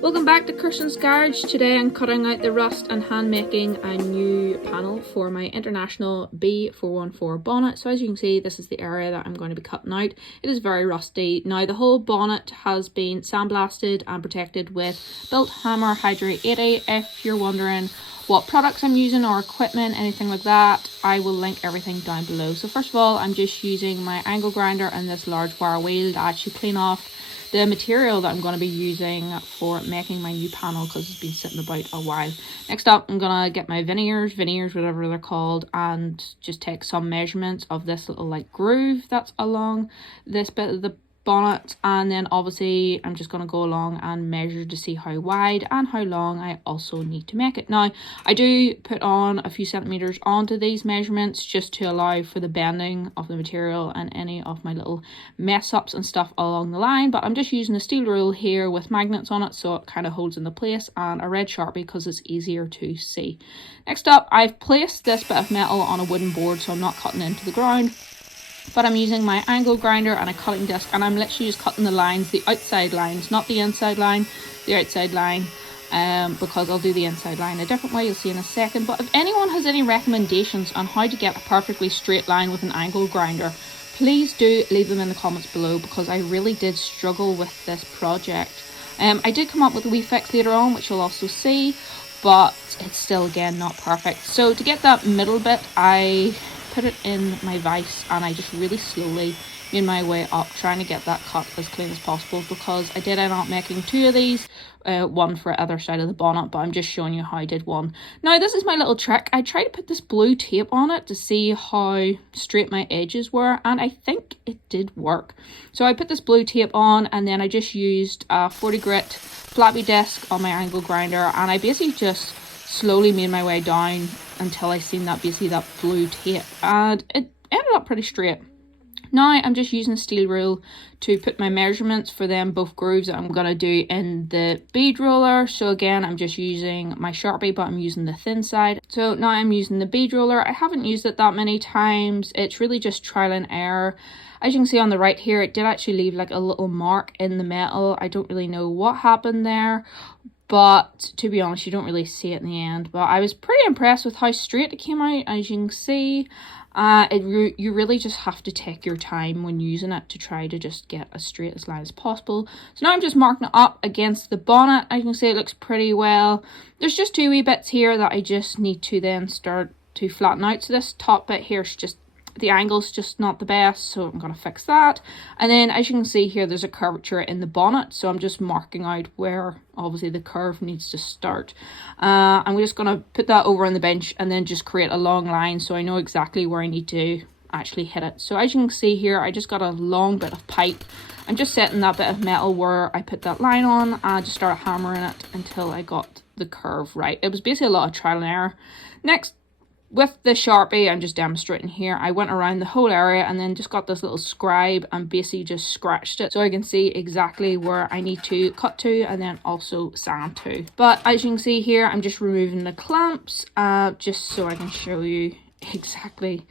Welcome back to Kirsten's Garage. Today I'm cutting out the rust and hand making a new panel for my International B414 bonnet. So as you can see, this is the area that I'm going to be cutting out. It is very rusty. Now the whole bonnet has been sandblasted and protected with Built Hammer Hydrate 80. If you're wondering what products I'm using or equipment, anything like that, I will link everything down below. So first of all, I'm just using my angle grinder and this large wire wheel to actually clean off the material that I'm going to be using for making my new panel because it's been sitting about a while. Next up, I'm going to get my veneers, whatever they're called, and just take some measurements of this little like groove that's along this bit of the bonnet, and then obviously I'm just going to go along and measure to see how wide and how long I also need to make it. Now I do put on a few centimeters onto these measurements just to allow for the bending of the material and any of my little mess ups and stuff along the line, but I'm just using a steel rule here with magnets on it so it kind of holds into place, and a red Sharpie because it's easier to see. Next up, I've placed this bit of metal on a wooden board so I'm not cutting into the ground, but I'm using my angle grinder and a cutting disc, and I'm literally just cutting the lines, the outside lines, not the inside line, the outside line, because I'll do the inside line a different way, you'll see in a second. But if anyone has any recommendations on how to get a perfectly straight line with an angle grinder, please do leave them in the comments below, because I really did struggle with this project. I did come up with a wee fix later on, which you'll also see, but it's still again not perfect. So to get that middle bit, I put it in my vise and I just really slowly made my way up, trying to get that cut as clean as possible, because I did end up making two of these, one for either side of the bonnet, but I'm just showing you how I did one. Now this is my little trick. I tried to put this blue tape on it to see how straight my edges were, and I think it did work. So I put this blue tape on, and then I just used a 40 grit flappy disc on my angle grinder, and I basically just slowly made my way down until I seen that basically that blue tape, and it ended up pretty straight. Now I'm just using a steel rule to put my measurements for them both grooves that I'm going to do in the bead roller. So again, I'm just using my Sharpie, but I'm using the thin side. So now I'm using the bead roller. I haven't used it that many times. It's really just trial and error. As you can see on the right here, it did actually leave like a little mark in the metal. I don't really know what happened there, but to be honest, you don't really see it in the end. But I was pretty impressed with how straight it came out, as you can see. You really just have to take your time when using it to try to just get as straight as line as possible. So now I'm just marking it up against the bonnet. As you can see, it looks pretty well. There's just two wee bits here that I just need to then start to flatten out. So this top bit here is just, the angle's just not the best, so I'm going to fix that. And then as you can see here, there's a curvature in the bonnet, so I'm just marking out where obviously the curve needs to start. And we're just going to put that over on the bench and then just create a long line so I know exactly where I need to actually hit it. So as you can see here, I just got a long bit of pipe. I'm just setting that bit of metal where I put that line on, and I just started hammering it until I got the curve right. It was basically a lot of trial and error. Next, with the Sharpie, I'm just demonstrating here, I went around the whole area and then just got this little scribe and basically just scratched it so I can see exactly where I need to cut to and then also sand to. But as you can see here, I'm just removing the clamps just so I can show you exactly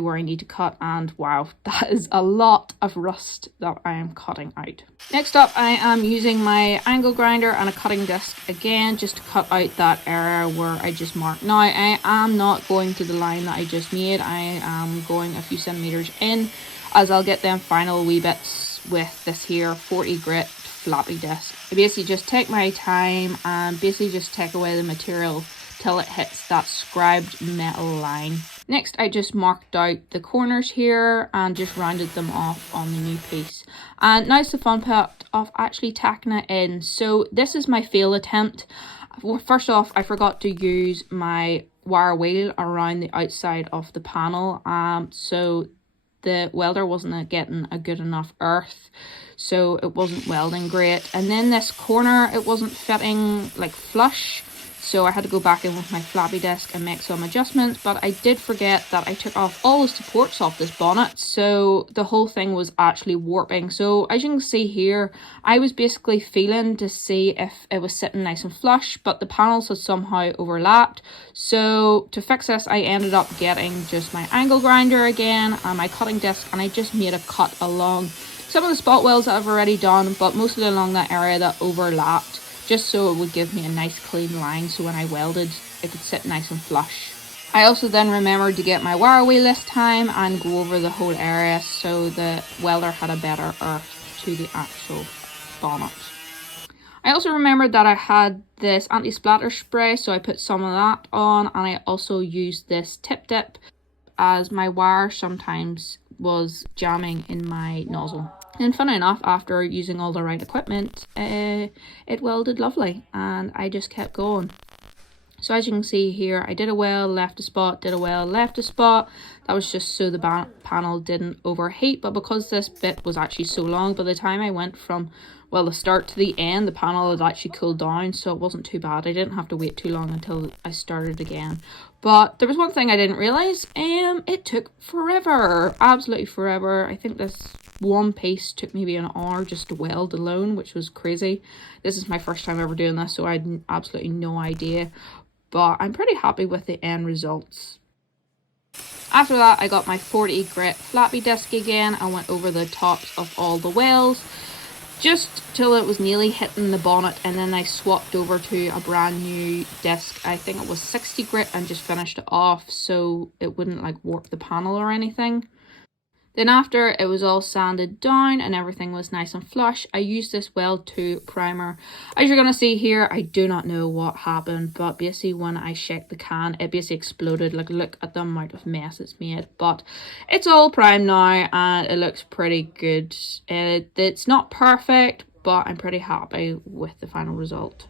where I need to cut, and wow, that is a lot of rust that I am cutting out. Next up, I am using my angle grinder and a cutting disc again just to cut out that area where I just marked. Now I am not going to the line that I just made, I am going a few centimeters in, as I'll get them final wee bits with this here 40 grit flappy disc. I basically just take my time and basically just take away the material till it hits that scribed metal line. Next, I just marked out the corners here and just rounded them off on the new piece. And now's the fun part of actually tacking it in. So this is my fail attempt. Well, first off, I forgot to use my wire wheel around the outside of the panel. So the welder wasn't getting a good enough earth, so it wasn't welding great. And then this corner, it wasn't fitting like flush. So I had to go back in with my flappy disc and make some adjustments, but I did forget that I took off all the supports off this bonnet, so the whole thing was actually warping. So as you can see here, I was basically feeling to see if it was sitting nice and flush, but the panels had somehow overlapped. So to fix this, I ended up getting just my angle grinder again and my cutting disc, and I just made a cut along some of the spot welds that I've already done, but mostly along that area that overlapped, just so it would give me a nice clean line, so when I welded it could sit nice and flush. I also then remembered to get my wire wheel this time and go over the whole area so the welder had a better earth to the actual bonnet. I also remembered that I had this anti-splatter spray, so I put some of that on, and I also used this tip dip as my wire sometimes was jamming in my nozzle. And funny enough, after using all the right equipment, it welded lovely, and I just kept going. So as you can see here, I did a weld, left a spot, did a weld, left a spot. That was just so the panel didn't overheat, but because this bit was actually so long, by the time I went from, well, the start to the end, the panel had actually cooled down, so it wasn't too bad. I didn't have to wait too long until I started again. But there was one thing I didn't realise, it took forever, absolutely forever. I think this one piece took maybe an hour just to weld alone, which was crazy. This is my first time ever doing this, so I had absolutely no idea. But I'm pretty happy with the end results. After that, I got my 40 grit flappy disc again. I went over the tops of all the welds just till it was nearly hitting the bonnet, and then I swapped over to a brand new disc. I think it was 60 grit, and just finished it off so it wouldn't like warp the panel or anything. Then after it was all sanded down and everything was nice and flush, I used this Weld 2 primer. As you're going to see here, I do not know what happened, but basically when I shook the can, it basically exploded. Like, look at the amount of mess it's made. But it's all primed now and it looks pretty good. It's not perfect, but I'm pretty happy with the final result.